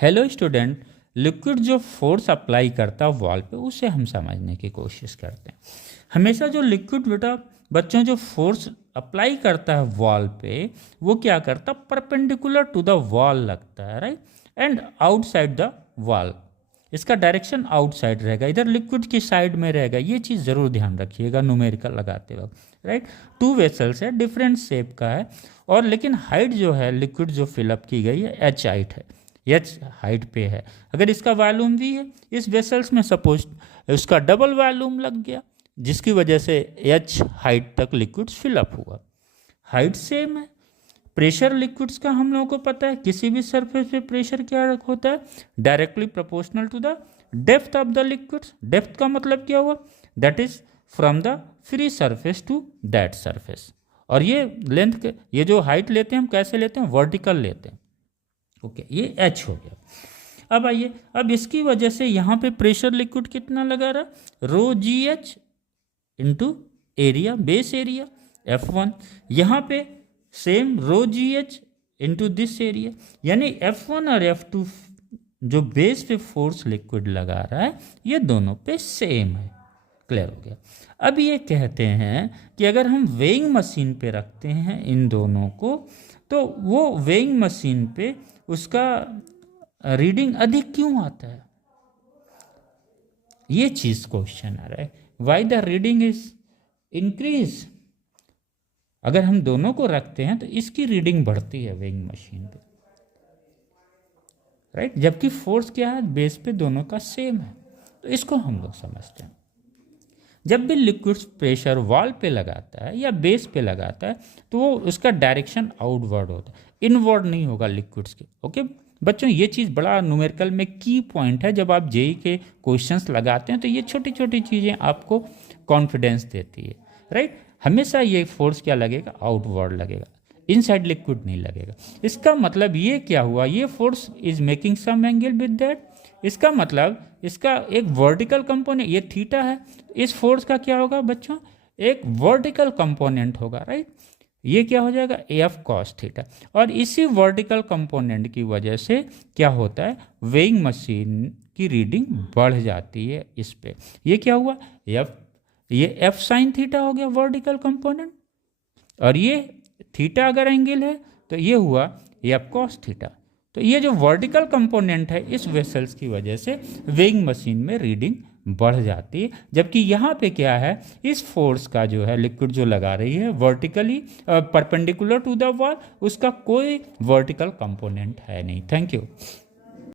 Hello student, liquid जो force apply करता है वॉल पे उसे हम समझने की कोशिश करते हैं। हमेशा जो लिक्विड बच्चों जो फोर्स अप्लाई करता है वॉल पे वो क्या करता है, परपेंडिकुलर टू द वॉल लगता है, right, and outside the wall. इसका डायरेक्शन आउटसाइड रहेगा, इधर लिक्विड की साइड में रहेगा। ये चीज़ ज़रूर ध्यान रखिएगा न्यूमेरिकल लगाते वक्त, राइट। टू वेसल्स है, डिफरेंट शेप का है, और लेकिन हाइट जो है लिक्विड जो फिलअप की गई है एच हाइट है, एच हाइट पे है। अगर इसका वॉल्यूम वी है, इस वेसल्स में सपोज उसका डबल वॉल्यूम लग गया, जिसकी वजह से एच हाइट तक लिक्विड फिलअप हुआ। हाइट सेम है। प्रेशर लिक्विड्स का हम लोगों को पता है, किसी भी सरफेस पे प्रेशर क्या होता है, directly proportional to the depth of the liquids. Depth का मतलब क्या हुआ, that is from the free surface to that surface. और ये लेंथ, ये जो हाइट लेते हैं हम कैसे लेते हैं, वर्टिकल लेते हैं। ओके, ये एच हो गया। अब आइए, अब इसकी वजह से यहाँ पे प्रेशर लिक्विड कितना लगा रहा, row G H into area, base area F1। यहाँ पे same row G H into this area, यानी F1 और F2 जो बेस पे फोर्स लिक्विड लगा रहा है ये दोनों पे सेम है। क्लियर हो गया। अब ये कहते हैं कि अगर हम वेइंग मशीन पे रखते हैं इन दोनों को, तो वो वेइंग मशीन पे उसका रीडिंग अधिक क्यों आता है, ये चीज़ क्वेश्चन आ रहा है। Why the reading is increase. अगर हम दोनों को रखते हैं तो इसकी रीडिंग बढ़ती है वेइंग मशीन पे, राइट, जबकि फोर्स क्या है बेस पे दोनों का सेम है। तो इसको हम लोग समझते हैं। जब भी लिक्विड प्रेशर वॉल पे लगाता है या बेस पे लगाता है तो वो उसका डायरेक्शन आउटवर्ड होता है, इनवर्ड नहीं होगा लिक्विड्स के। ओके बच्चों, ये चीज़ बड़ा न्यूमेरिकल में की पॉइंट है। जब आप जेई के क्वेश्चंस लगाते हैं तो ये छोटी छोटी चीज़ें आपको कॉन्फिडेंस देती है, राइट। हमेशा ये फोर्स क्या लगेगा, आउटवर्ड लगेगा, इनसाइड लिक्विड नहीं लगेगा। इसका मतलब ये क्या हुआ, ये force is making some angle with that. इसका मतलब इसका एक वर्टिकल कंपोनेंट, ये थीटा है, इस फोर्स का क्या होगा बच्चों, एक वर्टिकल कंपोनेंट होगा, राइट। ये क्या हो जाएगा, एफ कॉस थीटा। और इसी वर्टिकल कंपोनेंट की वजह से क्या होता है, वेइंग मशीन की रीडिंग बढ़ जाती है इस पे। ये क्या हुआ, एफ, ये एफ साइन थीटा हो गया वर्टिकल कंपोनेंट, और ये थीटा अगर एंगल है तो ये हुआ एफ कॉस थीटा। तो ये जो वर्टिकल कंपोनेंट है इस वेसल्स की वजह से वेइंग मशीन में रीडिंग बढ़ जाती है। जबकि यहाँ पे क्या है, इस फोर्स का जो है लिक्विड जो लगा रही है vertically perpendicular to the wall, उसका कोई वर्टिकल कंपोनेंट है नहीं। Thank you.